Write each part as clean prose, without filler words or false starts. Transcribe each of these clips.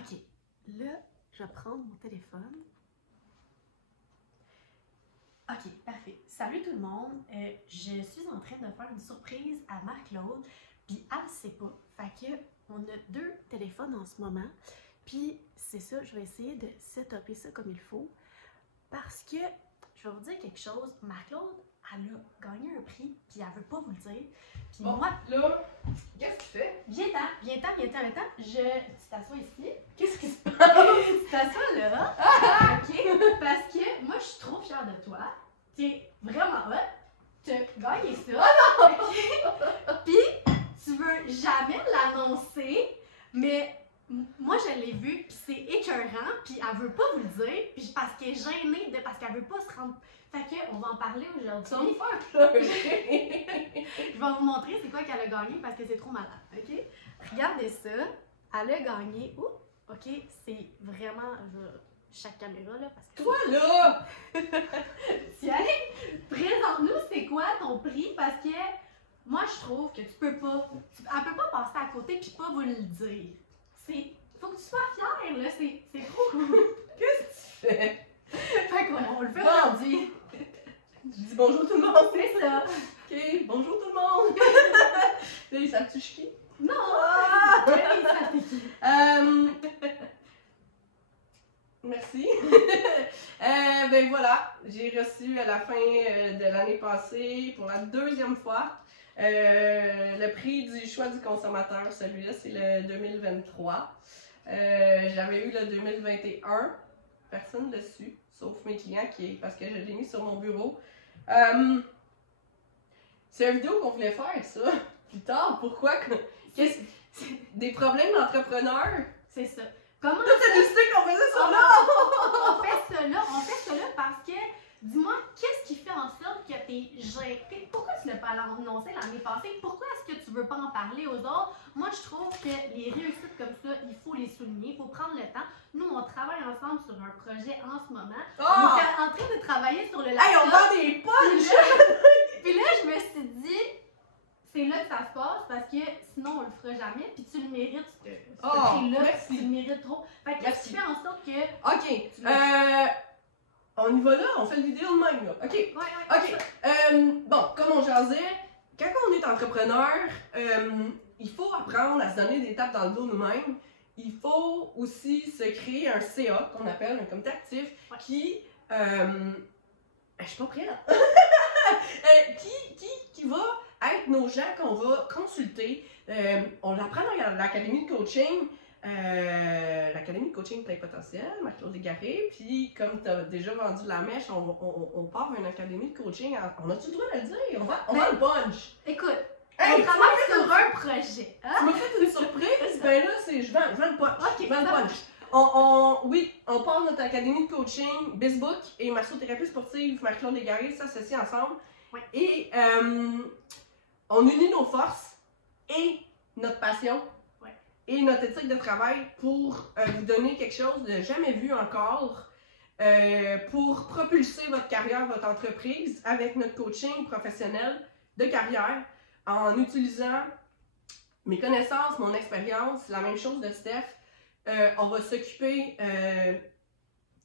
OK, là, je vais prendre mon téléphone. OK, parfait. Salut tout le monde. Je suis en train de faire une surprise à Marc-Claude, puis elle ne sait pas. Fait que on a 2 téléphones en ce moment, puis c'est ça, je vais essayer de setuper ça comme il faut, parce que, je vais vous dire quelque chose, Marc-Claude, elle a gagné un prix, puis elle veut pas vous le dire. Puis bon, moi, là, qu'est-ce que tu fais? Viens-t'en. Tu t'assois ici. Qu'est-ce qui se passe? Tu t'assois là. OK? Parce que moi, je suis trop fière de toi. T'es vraiment hot. T'as gagné ça. OK? Puis, tu veux jamais l'annoncer, mais moi, je l'ai vu, puis c'est écœurant, puis elle veut pas vous le dire, puis parce qu'elle est gênée, parce qu'elle veut pas se rendre... Fait que, on va en parler aujourd'hui. Tu vas me faire pleurer. Je vais vous montrer c'est quoi qu'elle a gagné parce que c'est trop malade, OK? Regardez ça. Elle a gagné... Ouh! OK, c'est vraiment... chaque caméra, là, parce que... Toi, là! Tiens, présente-nous c'est quoi ton prix parce que moi, je trouve que tu peux pas... Elle peut pas passer à côté puis pas vous le dire. C'est... Faut que tu sois fière, là. C'est trop cool. Qu'est-ce que tu fais? Fait qu'on le fait Bon. aujourd'hui. Je dis bonjour tout le monde. C'est ça. Ok, bonjour tout le monde. Là, ils savent-tu je suis qui? Non! Ah! Oui, ça c'est qui? Merci. Ben voilà, j'ai reçu à la fin de l'année passée, pour la 2e fois, le prix du choix du consommateur. Celui-là, c'est le 2023. J'avais eu le 2021. Personne dessus, sauf mes clients, parce que je l'ai mis sur mon bureau. C'est une vidéo qu'on voulait faire, ça, plus tard. Pourquoi? Des problèmes d'entrepreneurs? C'est ça. Comment Toi, t'as décidé qu'on faisait ça là? on fait ça là parce que, dis-moi, qu'est-ce qui fait en sorte que t'es gêné? Pourquoi tu l'as pas annoncé l'année passée? Pourquoi est-ce que tu veux pas en parler aux autres? Moi, je trouve que les réussites comme ça, il faut les souligner, il faut prendre le temps. Nous, on travaille ensemble sur un projet en ce moment. Oh! On est en train de travailler sur le laptop. Hey, on vend des punchs! Puis là, je me suis dit, c'est là que ça se passe parce que sinon on le fera jamais. Puis tu le mérites, ce prix-là. Merci. Tu le mérites trop. Fait que qu'est-ce qui fait en sorte que. Ok, on y va là, on fait une vidéo de même là. Ok, Ouais, ok. Bon, comme on jasait, quand on est entrepreneur, il faut apprendre à se donner des tapes dans le dos nous-mêmes. Il faut aussi se créer un CA, qu'on appelle un comité actif, qui. Je suis pas prête. Qui va être nos gens qu'on va consulter. On l'apprend dans l'académie de coaching. L'académie de coaching plein potentiel, Marc-Claude Légaré. Puis, comme tu as déjà vendu la mèche, on part une académie de coaching. On a-tu le droit de le dire? On va le punch. Écoute, Hey, on travaille sur un projet. Hein? Tu m'as fait une surprise. Ben là, je vends le punch. Ok, Je vends le ça punch. Oui, on part notre académie de coaching, Bizbook et massothérapie sportive, Marc-Claude Légaré, s'associent ensemble. Oui. Et on unit nos forces et notre passion et notre éthique de travail pour vous donner quelque chose de jamais vu encore pour propulser votre carrière, votre entreprise avec notre coaching professionnel de carrière en utilisant mes connaissances, mon expérience, la même chose de Steph. On va s'occuper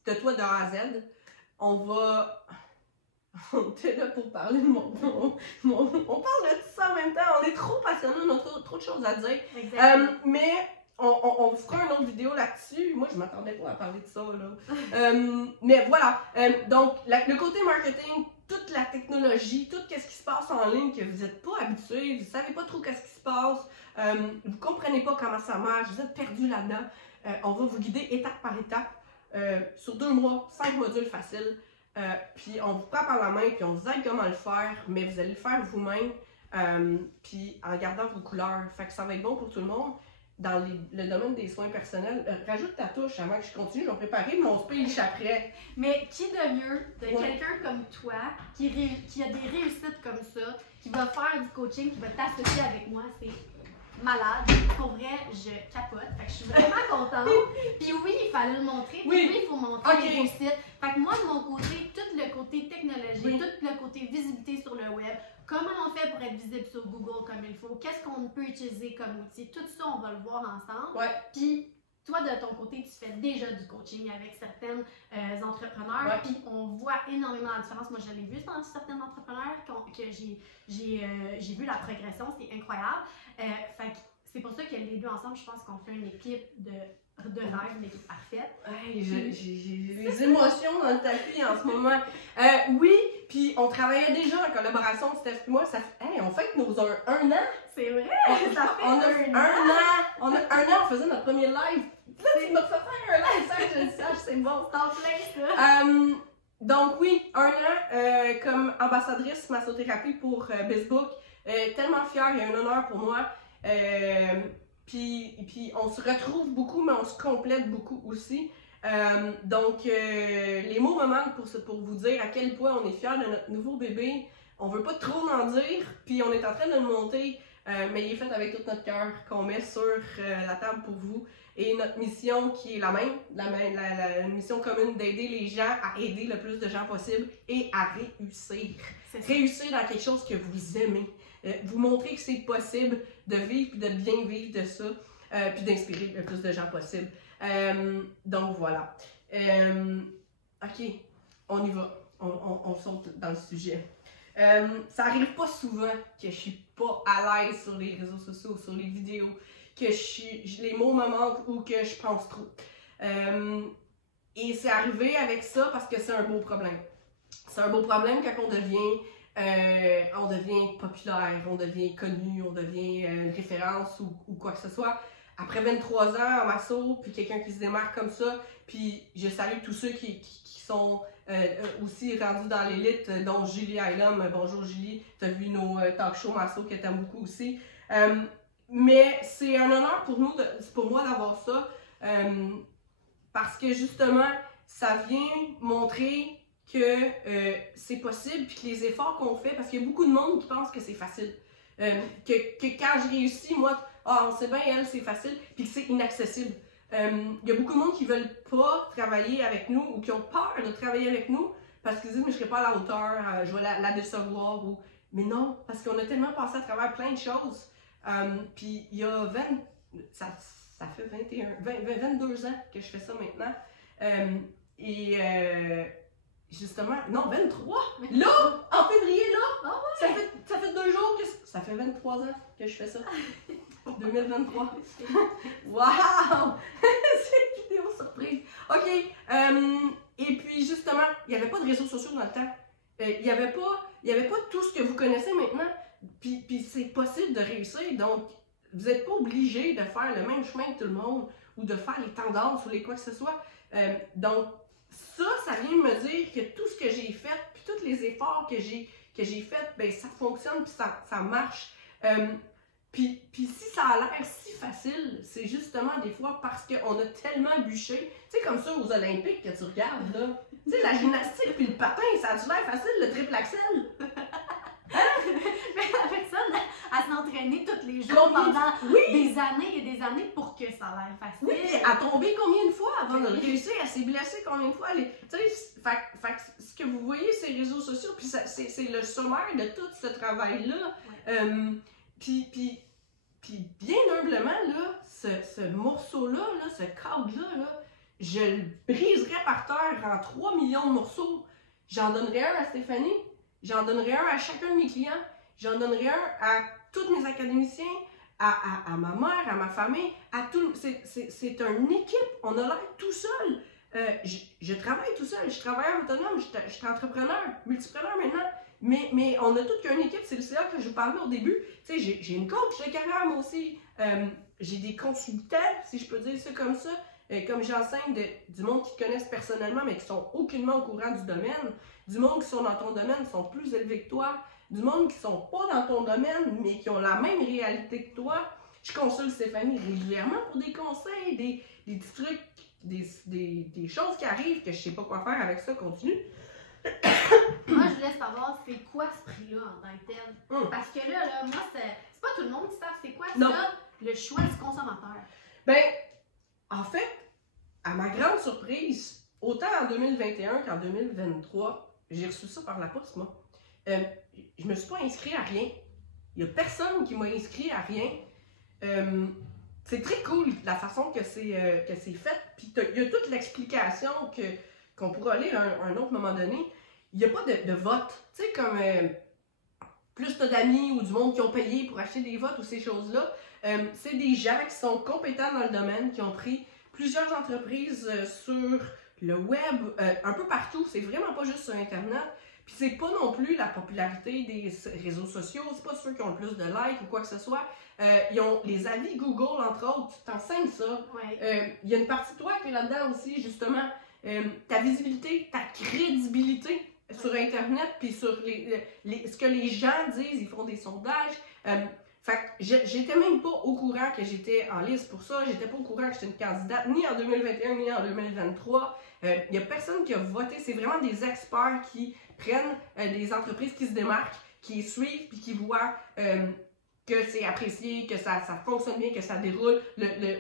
de toi de A à Z. On va... On était là pour parler de on parle de tout ça en même temps. On est trop passionnés, on a trop de choses à dire. Mais on fera une autre vidéo là-dessus. Moi, je m'attendais pas à parler de ça, là. Mais voilà. Donc, le côté marketing, toute la technologie, tout ce qui se passe en ligne que vous n'êtes pas habitué, vous ne savez pas trop qu'est-ce qui se passe, vous ne comprenez pas comment ça marche, vous êtes perdu là-dedans. On va vous guider étape par étape sur 2 mois, 5 modules faciles. Puis on vous prend par la main, puis on vous aide comment le faire, mais vous allez le faire vous-même, puis en gardant vos couleurs. Fait que ça va être bon pour tout le monde. Dans le domaine des soins personnels, rajoute ta touche avant que je continue, je vais préparer mon speech après. Mais qui de mieux de quelqu'un comme toi, qui a des réussites comme ça, qui va faire du coaching, qui va t'associer avec moi, c'est malade. Pour vrai, je capote. Fait que je suis vraiment contente. Puis oui, il fallait le montrer. Puis oui, il faut montrer les réussites. Fait que moi, de mon côté, tout le côté technologie, tout le côté visibilité sur le web, comment on fait pour être visible sur Google comme il faut, qu'est-ce qu'on peut utiliser comme outil, tout ça, on va le voir ensemble. Puis toi, toi, de ton côté, tu fais déjà du coaching avec certaines entrepreneurs, puis on voit énormément la différence. Moi, je l'ai vu dans certains entrepreneurs que j'ai vu la progression, c'est incroyable. Fait que c'est pour ça que les deux ensemble, je pense qu'on fait une équipe de rêve, une équipe parfaite. Hey, j'ai des émotions dans le tapis en ce moment. Oui, puis on travaillait déjà en collaboration, Steph et moi. Hey, on fête nos un an. C'est vrai, ça fait un an. On a un an, on faisait notre premier live. Là, tu m'as fait faire un live, ça, je le sache, c'est bon. C'est en plein, ça. Donc oui, un an comme ambassadrice massothérapie pour Facebook. Tellement fière, il y a un honneur pour moi. Puis on se retrouve beaucoup, mais on se complète beaucoup aussi. Donc les mots me manquent pour vous dire à quel point on est fiers de notre nouveau bébé. On veut pas trop en dire, puis on est en train de le monter, mais il est fait avec tout notre cœur qu'on met sur la table pour vous. Et notre mission qui est la même, la mission commune d'aider les gens à aider le plus de gens possible et à réussir. Réussir dans quelque chose que vous aimez. Vous montrer que c'est possible de vivre et de bien vivre de ça, puis d'inspirer le plus de gens possible. Donc voilà. Ok, on y va. On saute dans le sujet. Ça arrive pas souvent que je suis pas à l'aise sur les réseaux sociaux, sur les vidéos, que les mots me manquent ou que je pense trop. Et c'est arrivé avec ça parce que c'est un beau problème. C'est un beau problème quand on devient populaire, on devient connu, on devient une référence ou quoi que ce soit. Après 23 ans en masso, puis quelqu'un qui se démarque comme ça, puis je salue tous ceux qui sont aussi rendus dans l'élite, dont Julie Aylum. Bonjour Julie, tu as vu nos talk shows masso que tu aimes beaucoup aussi. Mais c'est un honneur pour moi d'avoir ça, parce que justement, ça vient montrer que c'est possible, puis que les efforts qu'on fait, parce qu'il y a beaucoup de monde qui pense que c'est facile. Que quand je réussis, moi, on sait bien, elle, c'est facile, puis que c'est inaccessible. Il y a beaucoup de monde qui veulent pas travailler avec nous ou qui ont peur de travailler avec nous parce qu'ils disent, mais je serai pas à la hauteur, je vais la décevoir. Mais non, parce qu'on a tellement passé à travers plein de choses. Puis il y a ça fait 22 ans que je fais ça maintenant. Justement, non, 23! Là, en février, là! Oh ouais. Ça fait 2 jours que ça fait 23 ans que je fais ça. 2023. Wow! C'est une vidéo surprise. OK. Et puis, justement, il n'y avait pas de réseaux sociaux dans le temps. Il n'y avait pas tout ce que vous connaissez maintenant. Puis c'est possible de réussir. Donc, vous n'êtes pas obligé de faire le même chemin que tout le monde ou de faire les tendances ou les quoi que ce soit. Donc, ça vient me dire que tout ce que j'ai fait, puis tous les efforts que j'ai fait, ben ça fonctionne, puis ça marche. Puis si ça a l'air si facile, c'est justement des fois parce qu'on a tellement bûché. Tu sais, comme ça aux Olympiques que tu regardes, là. Tu sais, la gymnastique puis le patin, ça a-tu l'air facile, le triple axel? Mais la personne, elle s'entraînait tous les jours pendant des années et des années pour que ça a l'air facile. Oui, puis elle tombé combien de fois avant de réussir? Elle s'est blessée combien de fois? Tu sais, ce que vous voyez, ces réseaux sociaux, puis c'est le sommaire de tout ce travail-là. Ouais. Puis bien humblement, là, ce morceau-là, ce cadre-là, je le briserais par terre en 3 millions de morceaux. J'en donnerais un à Stéphanie, j'en donnerais un à chacun de mes clients, j'en donnerais un à tous mes académiciens, à ma mère, à ma famille, à tout. C'est une équipe, on a l'air tout seul. Je travaille tout seul, je suis travailleur autonome, je suis entrepreneur, multipreneur maintenant. Mais on a toute qu'une équipe, c'est le CA que je vous parlais au début. Tu sais, j'ai une coach de carrière, moi aussi. J'ai des consultants, si je peux dire ça comme ça. Comme j'enseigne du monde qui connaissent personnellement, mais qui sont aucunement au courant du domaine. Du monde qui sont dans ton domaine, sont plus élevés que toi. Du monde qui sont pas dans ton domaine, mais qui ont la même réalité que toi. Je consulte Stéphanie régulièrement pour des conseils, des trucs, des choses qui arrivent que je sais pas quoi faire avec ça. Continue. Moi, je voulais savoir, c'est quoi ce prix-là en tant que tel? Parce que là, moi, c'est pas tout le monde qui sait c'est quoi ça, le choix du consommateur. Ben, en fait, à ma grande surprise, autant en 2021 qu'en 2023, j'ai reçu ça par la poste, moi. Je me suis pas inscrit à rien. Il y a personne qui m'a inscrit à rien. c'est très cool la façon que c'est fait. Puis il y a toute l'explication qu'on pourra lire à un autre moment donné. Il n'y a pas de vote. Tu sais, comme plus t'as d'amis ou du monde qui ont payé pour acheter des votes ou ces choses-là. C'est des gens qui sont compétents dans le domaine, qui ont pris plusieurs entreprises sur le web, un peu partout. C'est vraiment pas juste sur Internet. Puis c'est pas non plus la popularité des réseaux sociaux. C'est pas ceux qui ont le plus de likes ou quoi que ce soit. Ils ont les avis Google, entre autres. Tu t'enseignes ça. Ouais. Il y a une partie de toi qui est là-dedans aussi, justement. Ta visibilité, ta crédibilité sur Internet, puis sur ce que les gens disent. Ils font des sondages. Fait que j'étais même pas au courant que j'étais en liste pour ça. J'étais pas au courant que j'étais une candidate, ni en 2021, ni en 2023. Il y a personne qui a voté. C'est vraiment des experts qui prennent des entreprises qui se démarquent, qui suivent, puis qui voient que c'est apprécié, que ça fonctionne bien, que ça déroule.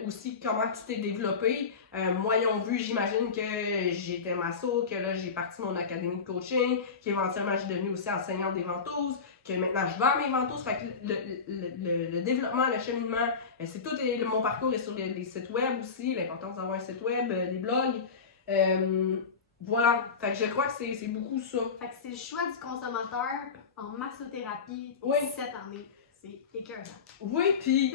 Aussi, comment tu t'es développé. Moi, ils ont vu, j'imagine que j'étais masso, que là, j'ai parti mon académie de coaching, qu'éventuellement, je suis devenue aussi enseignante des ventouses, que maintenant, je vends mes ventouses. Fait que le développement, le cheminement, c'est tout mon parcours est sur les sites web aussi, l'importance d'avoir un site web, des blogs. Voilà, fait que je crois que c'est beaucoup ça. Fait que c'est le choix du consommateur en massothérapie, Oui. 7 années. C'est écœurant. Oui, puis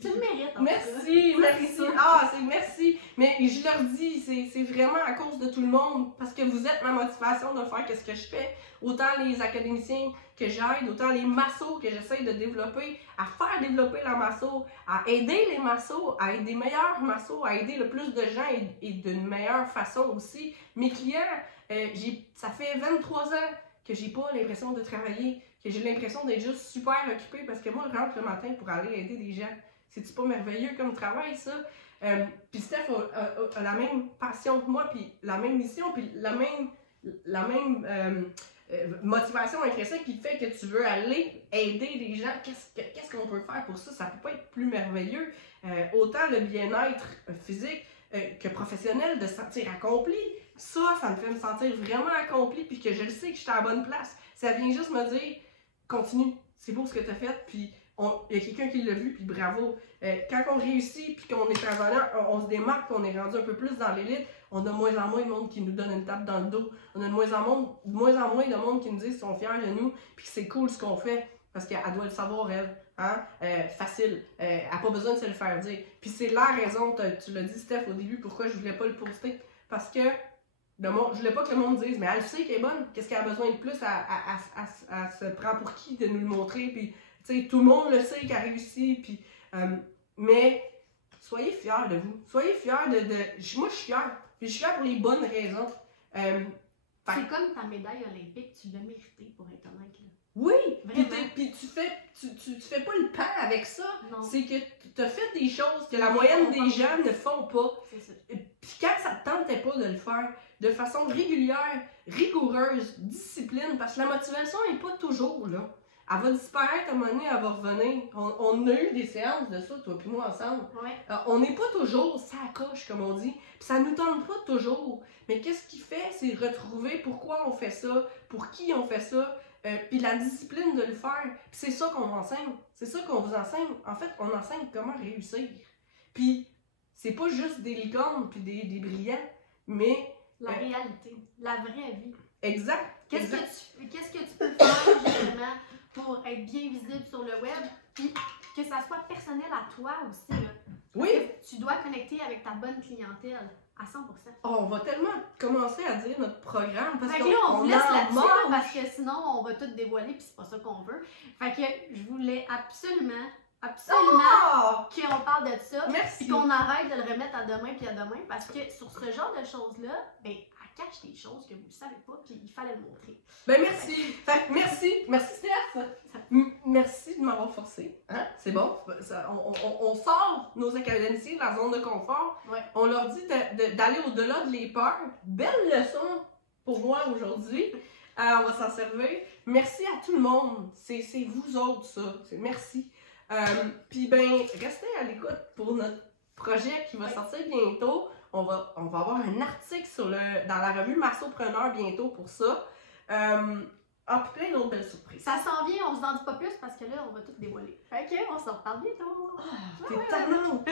Tu le mérites, en merci, tout cas. merci. Ah, c'est merci. Mais je leur dis, c'est vraiment à cause de tout le monde, parce que vous êtes ma motivation de faire ce que je fais. Autant les académiciens que j'aide, autant les massos que j'essaie de développer, à faire développer la masso, à aider les massos, à être des meilleurs massos, à aider le plus de gens et d'une meilleure façon aussi. Mes clients, ça fait 23 ans que j'ai pas l'impression de travailler, que j'ai l'impression d'être juste super occupée parce que moi, je rentre le matin pour aller aider des gens. C'est-tu pas merveilleux comme travail, ça? Puis Steph a la même passion que moi, puis la même mission, puis la même motivation intrinsèque qui fait que tu veux aller aider des gens. Qu'est-ce qu'on peut faire pour ça? Ça peut pas être plus merveilleux. Autant le bien-être physique que professionnel, de se sentir accompli. Ça me fait me sentir vraiment accompli, puis que je le sais que je suis à la bonne place. Ça vient juste me dire, continue, c'est beau ce que tu as fait, puis il y a quelqu'un qui l'a vu, puis bravo. Quand on réussit, puis qu'on est travaillant, on se démarque, qu'on est rendu un peu plus dans l'élite, on a de moins en moins de monde qui nous donne une tape dans le dos. On a de moins en moins de monde qui nous dit qu'ils sont fiers de nous, puis que c'est cool ce qu'on fait, parce qu'elle doit le savoir, elle. Hein? Facile. Elle n'a pas besoin de se le faire dire. Puis c'est la raison, tu l'as dit, Steph, au début, pourquoi je voulais pas le poster. Parce que je voulais pas que le monde dise, mais elle sait qu'elle est bonne, qu'est-ce qu'elle a besoin de plus, elle se prend pour qui de nous le montrer, puis tu sais, tout le monde le sait qu'elle réussit, puis mais soyez fiers de vous, soyez fiers moi je suis fière, puis je suis fière pour les bonnes raisons. C'est comme ta médaille olympique, tu l'as méritée pour être honnête. Oui, puis tu fais pas le pas avec ça, c'est que tu as fait des choses que la Oui, moyenne des gens ne font pas. C'est ça. Puis quand ça te tentait pas de le faire de façon régulière, rigoureuse, discipline, parce que la motivation n'est pas toujours là. Elle va disparaître à un moment donné, elle va revenir. On a eu des séances de ça, toi et moi ensemble. Ouais. On n'est pas toujours ça coche, comme on dit. Puis ça nous tente pas toujours. Mais qu'est-ce qui fait, c'est retrouver pourquoi on fait ça, pour qui on fait ça, puis la discipline de le faire. Puis c'est ça qu'on enseigne. C'est ça qu'on vous enseigne. En fait, on enseigne comment réussir. Puis c'est pas juste des licornes puis des brillants, mais la réalité, la vraie vie. Exact. Qu'est-ce que tu peux faire justement pour être bien visible sur le web, puis que ça soit personnel à toi aussi, là. Oui. Tu dois connecter avec ta bonne clientèle à 100%. Oh, on va tellement commencer à dire notre programme parce que là, on vous laisse là-dessus, là, parce que sinon, on va tout dévoiler, puis c'est pas ça qu'on veut. Fait que je voulais absolument qu'on parle de ça. Merci. Puis qu'on arrête de le remettre à demain puis à demain, parce que sur ce genre de choses-là, ben, elle cache des choses que vous ne savez pas, puis il fallait le montrer. Ben merci. Fait, merci Steph. Merci de m'avoir forcé. Hein? C'est bon. On sort nos académiciens de la zone de confort. Ouais. On leur dit d'aller au-delà de les peurs. Belle leçon pour moi aujourd'hui. On va s'en servir. Merci à tout le monde. C'est vous autres, ça. Merci. Puis ben, restez à l'écoute pour notre projet qui va sortir bientôt. On va avoir un article dans la revue Massopreneur bientôt pour ça. Ah, puis plein d'autres belles surprises. Ça s'en vient, on vous en dit pas plus parce que là, on va tout dévoiler. Fait que, on s'en reparle bientôt. Ah, t'es tannante!